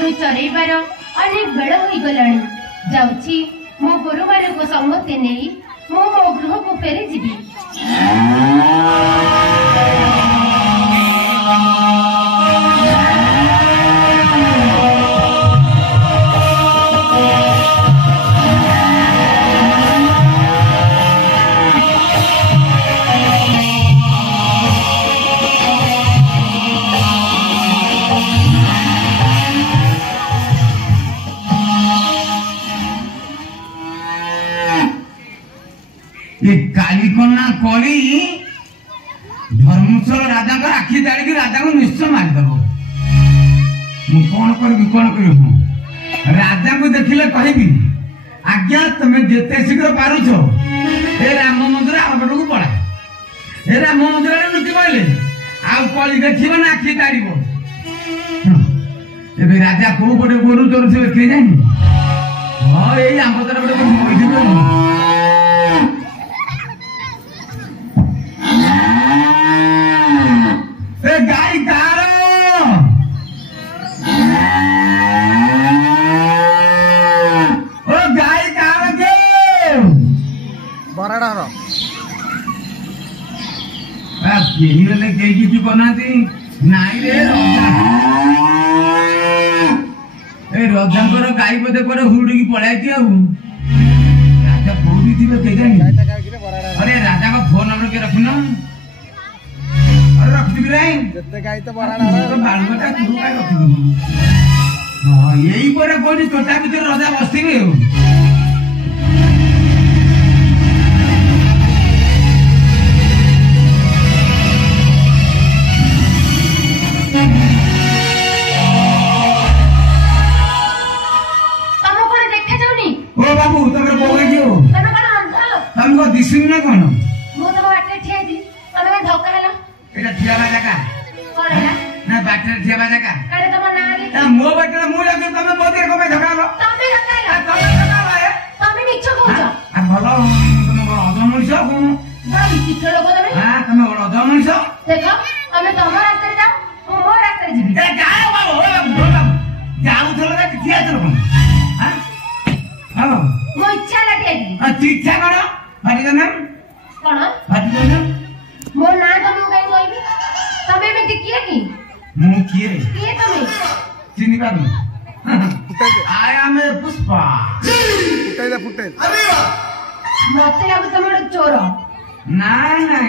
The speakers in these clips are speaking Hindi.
गोरु चरैबार अनेक बेल हो गलानी जाउछि मो गोरु मारे को संगति नेई मो गृह को फेरी जीवी। कालिकना कली धर्मशाला राजा का आखि दाड़ी राजा को निश्चय मारिदेव। कौन कर राजा को देखिले कहबी आज्ञा तुम्हें जिते शीघ्र पारुछ ए राम मंदिर आड़ को पड़ा ए राम मंदिर लुचि कहले आली देखिब ना आखि दाड़ी ए राजा कौ पटे गोरु चोर किए जानी हाँ यही आम पटे गाई कार गाई कार के बराडार किसी बनाती नाई रे रजांकर गाई बोधे पर हुड़ी पड़ाई राजा कौटी थे अरे राजा का फोन नंबर के रखना गाई तो यही पर कौन तोटा भर रजा बसवे बाबू तुम तुमको दिशुनी ना कौन ठिया जगह ना बाटे ठिया जगह मो बाटे मु जाके तमे मोदी को धका लो भल तुम अध मनुष्य तुम अध मनुष्य इच्छा मो ना तुमको कहीं कहबी तमे एमिति किए की मु किए तमे चिनी पाबी आई एम ए पुष्पा फुटे अरे मते लागु तमे चोर नाई नाई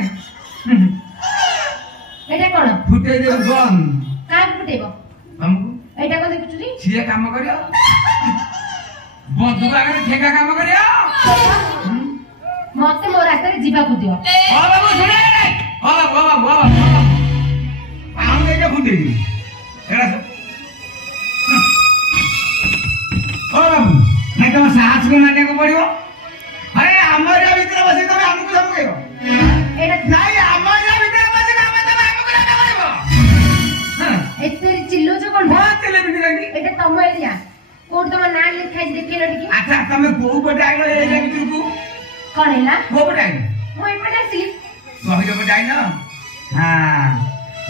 एटा कोन फुटे दे गन का फुटेबो हमको एटा को देखुछी छिए काम करियो बंधुक आगे ठेका काम करियो मते मो रास्ता रे जीवा को दियो ओ बाबू सुने ओ बाबा आम के फुटे एड़ा ओ बाबू नहीं तुम साहस को माने को पड़ियो अरे हमारे भीतर बसी तुम हमको सब कहियो एड़ा नहीं हमारे भीतर बसी हम तुम हमको ना करियो एते चिल्लो जो कोन बहुत चिल्ले बिटी लगी एटा तम एरिया कोड तम ना लिखाई देखिलो टिकी अच्छा तुम को पटे आइलो एरिया भीतर को कोन हैला को पटे आइलो मो एपटे सी गहिरो पटे आइलो हां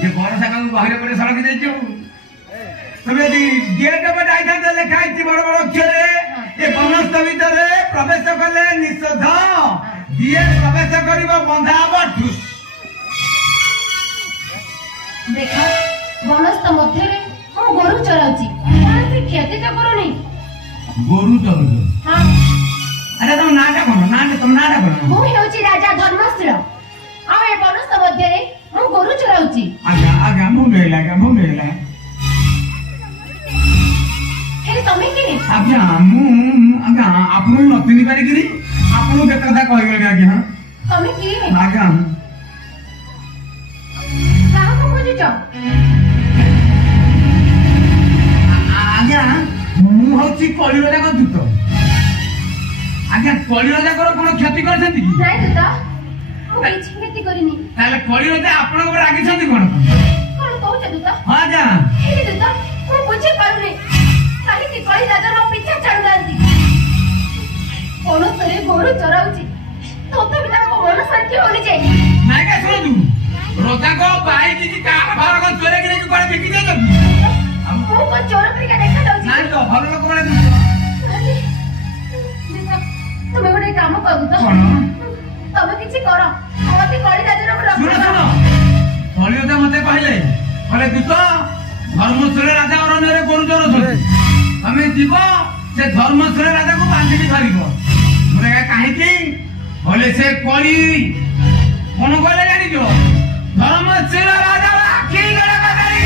ये बरसा का गहिरो पटे सड़क देचो तुम यदि गेट पटे आइथा तो लिखाई थी बड़ बड़ अक्षर ए वनस्थ भीतर प्रवेश कले निषेध दिए प्रवेश करिबो बंधाबो ठुस देखा वनस्थ मध्य रे मो गोरु चराउची कोनसी खेती तो करूनी गोरु चराउची हां अरे तुम नाटा कोन तुम नाटा कोन मु हेउची राजा धर्मस्त्र आ ए वनस्थ मध्य रे मो गोरु चराउची आगा मुंडे लागा हे तमे के आज्ञा आज्ञा आपनु नथिनी पारे किरी आपनु के कथा कहि गले आज्ञा तमे की आज्ञा कहां को खोजछ आज्ञा मु होची कलिराजा को दूत आज्ञा कलिराजा को कोन क्षति करछंती की नाही दूत मु किछि खेती करिनी ताले कलिराजा आपन को रागी छंती कोन कोन कहछ दूत हां जा हे दूत मु बुझे पारुनी काहे कि कलिराजा रो पीछा छाड़ दांती कोन तरे गोरु चराउची तो बिना को मन शांति होनी चाहिए नाही का सुन तू रोजा को बाई की कार भार को चोरे के कोन बिकी दे हमको चोर तरीका देखा कौन तमे किछि करो मते कली राजा रो सुनो रक्षा सुनो कलियुग मते कहले कहले तू तो धर्मस्थल राजा अरण्य रे गोरु चोर तमे जीव से धर्मस्थल राजा को बांधिकी धरिबो मने काहे की कहले से कली कोन कहले जानि जो धर्मस्थल राजा आखी गला काटाई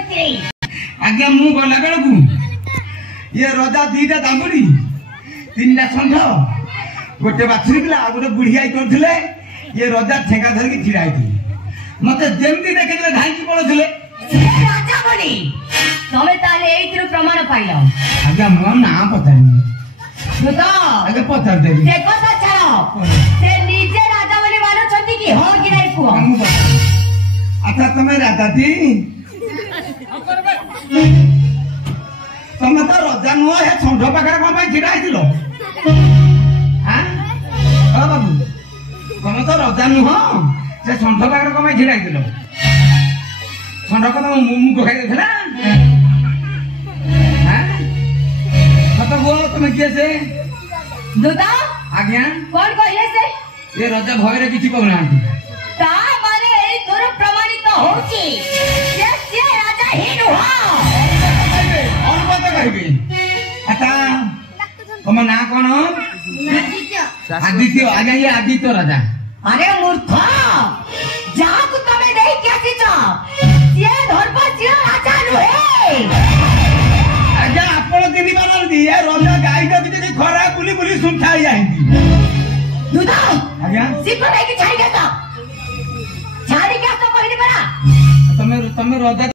आज्ञा मु गला बेलू ये रजा दीटा दामुड़ी तीन षंढ गोटे बाछुरी पिला गोटे बुढ़िया करथिले ये रजा ठेका धरिकी छिड़ा मते जेमती देखिले धाइकी पळुथिले राजा बनी तमे ताले एइतिर प्रमाण पाइलो आज्ञा मो ना पतानी तो आगे पतार देली से কথা ছাড়ো से निजे राजा बनी मानो छथि कि हो कि नहीं कुआ अच्छा तमे राजा दी तमे तो रजा नुह हे षंढ पाखरे कोन पई छिड़ा आइतिलो हां ओ बाबू तमे तो रजा नुह से षंढ पाखरे कोन पई छिड़ा आइतिलो षंढ को तो मुंह को खाइ देथला हां कत गो तमे के से दुदा आज्ञा कौन कहले से ये रजा भयरे किछि कहनांती ता माने एई तोर प्रमाणित होची से राजा ही नुहा और बात कहबे आता तुम ना कोन आदित्य आज्ञा ये आदित्य राजा अरे मूर्ख जहाँ को तमे नहीं कैसी जा ये धर्मशील राजा नुहे आज्ञा आपण दिनी बानर दी ये रजा गाई का बिते खरा बुली बुली सुनथाई आइंदी दुदा आज्ञा सिप नहीं कि छाड़ी गया छाड़ी क्या तो कहले परा तमे रजा